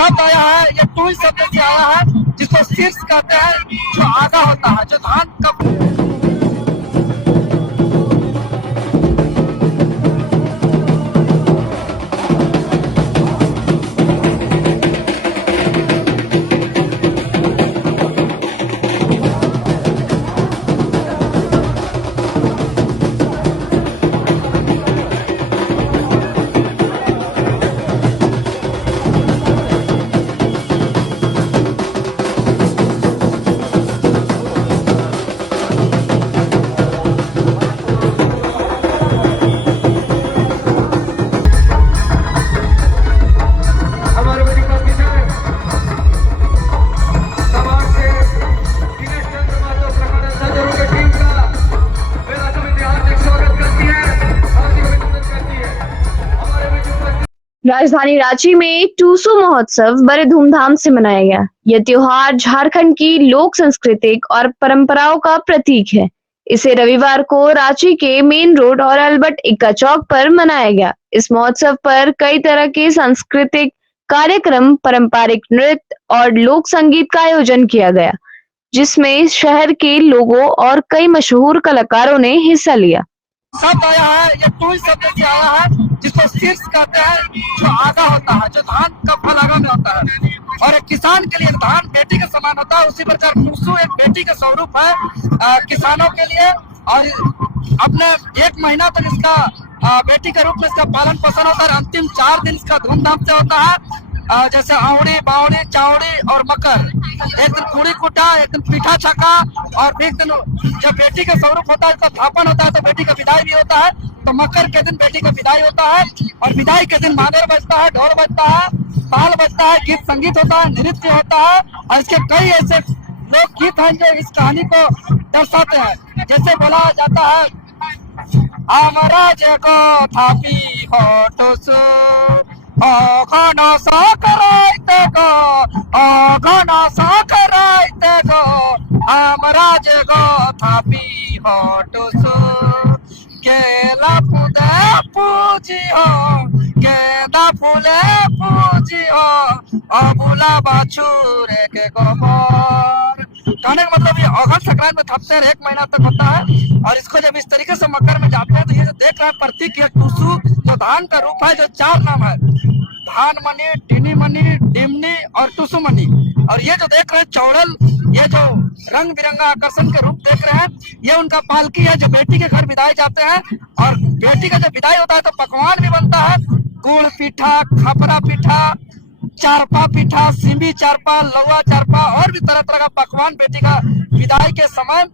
शब्द आया है, ये टूई शब्द से आया है, जिसको शीर्ष कहते हैं, जो आगा होता है, जो धान का राजधानी रांची में टूसू महोत्सव बड़े धूमधाम से मनाया गया। यह त्योहार झारखंड की लोक सांस्कृतिक और परंपराओं का प्रतीक है। इसे रविवार को रांची के मेन रोड और अल्बर्ट एक्का चौक पर मनाया गया। इस महोत्सव पर कई तरह के सांस्कृतिक कार्यक्रम, पारंपरिक नृत्य और लोक संगीत का आयोजन किया गया, जिसमें शहर के लोगों और कई मशहूर कलाकारों ने हिस्सा लिया। शब्द आया है, ये टूई शब्द से आया है, जिसको शीर्ष कहते हैं, जो आगा होता है, जो धान का फल आगा में होता है। और एक किसान के लिए धान बेटी के समान होता है, उसी प्रकार टूसू एक बेटी का स्वरूप है किसानों के लिए। और अपने 1 महीना तक इसका बेटी के रूप में इसका पालन पोषण होता है। अंतिम 4 दिन इसका धूमधाम से होता है, जैसे आउड़ी, बावड़ी, चावड़ी और मकर। एक दिन कुड़ी कुटा, एक दिन पीठा छका, और एक दिन जब बेटी का स्वरूप होता है, इसका स्थापन होता है, तो बेटी का विदाई भी होता है। तो मकर के दिन बेटी का विदाई होता है, और विदाई के दिन मादर बजता है, ढोल बजता है, ताल बजता है, गीत संगीत होता है, नृत्य होता है। और इसके कई ऐसे लोक गीत हैं जो इस कहानी को दर्शाते हैं। जैसे बोला जाता है, हमारा जगो थापी हो टूसू, घना सा कराइते गो, हमरा जगो थापी हो टूसू, केला फूले पूजी हो, गेंदा फूले पूजी हो, अबुला बाछुरे के गोबर। कहने का मतलब ये अगस्त संक्रांति में थपते हैं, 1 महीना तक होता है। और इसको जब इस तरीके से मकर में जाते हैं, तो ये जो देख रहे हैं प्रतीक, ये टूसू जो धान का रूप है, जो 4 नाम है, धान मनी, टिनी मनी, डिमनी और टूसू मनी। और ये जो देख रहे हैं चौड़ल, ये जो रंग बिरंगा आकर्षण के रूप देख रहे हैं, ये उनका पालकी है, जो बेटी के घर विदाई जाते हैं। और बेटी का जब विदाई होता है तो पकवान भी बनता है, गुड़ पीठा, खपरा पीठा, चारपा पीठा, सिंबी चारपा, लौआ चारपा, और भी तरह तरह का पकवान बेटी का विदाई के समय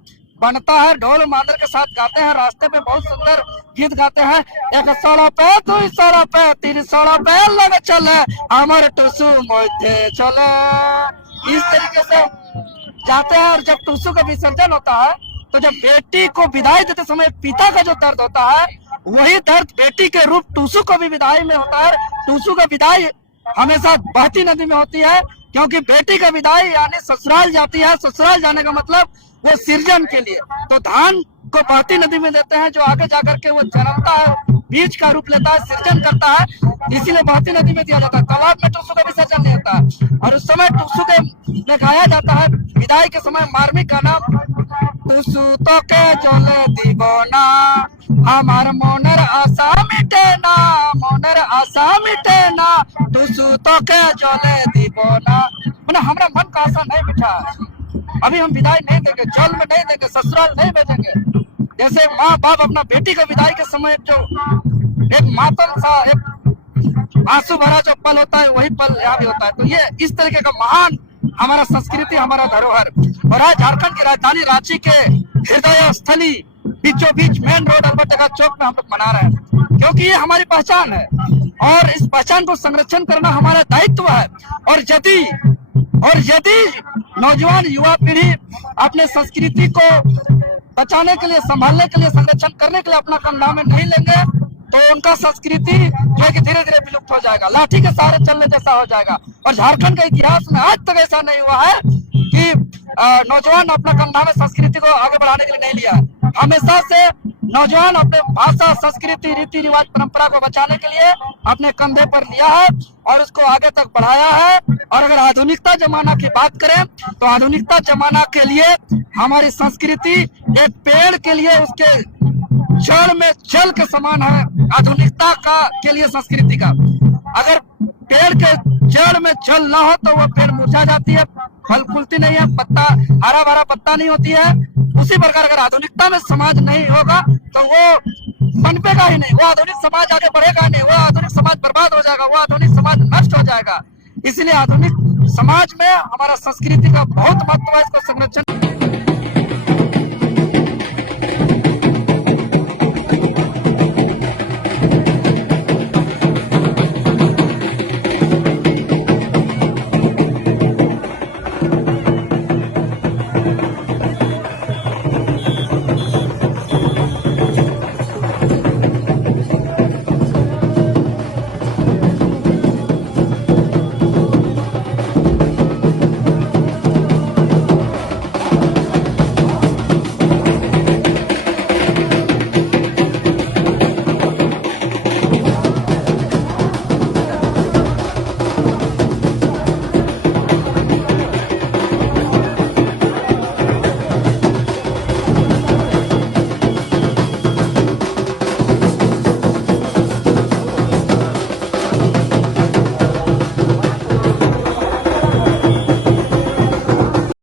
बनता है। ढोल मादर के साथ गाते हैं, रास्ते पे बहुत सुंदर गीत गाते हैं। 100 पे 200 पे 300 पे लग चले, हमारे टूसू मोइते चले, इस तरीके से जाते हैं। और जब टूसू का विसर्जन होता है, तो जब बेटी को विदाई देते समय पिता का जो दर्द होता है, वही दर्द बेटी के रूप टूसू को भी विदाई में होता है। टूसू का विदाई हमेशा बहती नदी में होती है, क्योंकि बेटी का विदाई यानी ससुराल जाती है। ससुराल जाने का मतलब वो सृजन के लिए, तो धान को बहती नदी में देते हैं, जो आगे जाकर के वो जन्मता है, बीज का रूप लेता है, सृजन करता है, इसीलिए बहती नदी में दिया जाता है। तालाब में टूसू का विसर्जन नहीं होता है। और उस समय टूसू के में गाया जाता है विदाई के समय मार्मिक गाना, टूसू तो के जोले दीवाना, हमार मोनर आशा मिटे ना, मोनर आशा मिटे ना, टूसू तो के जोले दीवाना। मतलब हमारा मन का आशा नहीं मिटा, अभी हम विदाई नहीं देंगे, जल में नहीं देंगे, ससुराल नहीं भेजेंगे। जैसे माँ बाप अपना बेटी का विदाई के समय जो एक मातम सा, एक आंसू भरा जो पल होता है, वही पल यहाँ भी होता है। तो ये इस तरीके का महान हमारा संस्कृति, हमारा धरोहर। और आज झारखंड की राजधानी रांची के हृदय स्थली बीचों बीच मेन रोड अल्बर्ट एक्का चौक में हम लोग मना रहे हैं, क्योंकि ये हमारी पहचान है, और इस पहचान को संरक्षण करना हमारा दायित्व है। और यदि नौजवान युवा पीढ़ी अपने संस्कृति को बचाने के लिए, संभालने के लिए, संरक्षण करने के लिए अपना कंधा में नहीं लेंगे, तो उनका संस्कृति जो है कि धीरे धीरे विलुप्त हो जाएगा, लाठी के सहारे चलने जैसा हो जाएगा। और झारखंड के इतिहास में आज तक ऐसा नहीं हुआ है कि नौजवान अपना कंधा में संस्कृति को आगे बढ़ाने के लिए नहीं लिया है। हमेशा से नौजवान अपने भाषा, संस्कृति, रीति रिवाज, परंपरा को बचाने के लिए अपने कंधे पर लिया है। और उसको आगे तक बढ़ाया है। और अगर आधुनिकता जमाना की बात करें तो आधुनिकता जमाना के लिए हमारी संस्कृति एक पेड़ के लिए उसके जड़ में जल के समान है। आधुनिकता का के लिए संस्कृति का, अगर पेड़ के जड़ में जल ना हो तो वो पेड़ मुरझा जाती है, फल फूलती नहीं है, पत्ता हरा भरा पत्ता नहीं होती है। उसी प्रकार अगर आधुनिकता में समाज नहीं होगा तो वो पनपेगा ही नहीं, वो आधुनिक समाज आगे बढ़ेगा नहीं, वो आधुनिक समाज बर्बाद हो जाएगा, वो आधुनिक समाज नष्ट हो जाएगा। इसलिए आधुनिक समाज में हमारा संस्कृति का बहुत महत्व है, इसको संरक्षण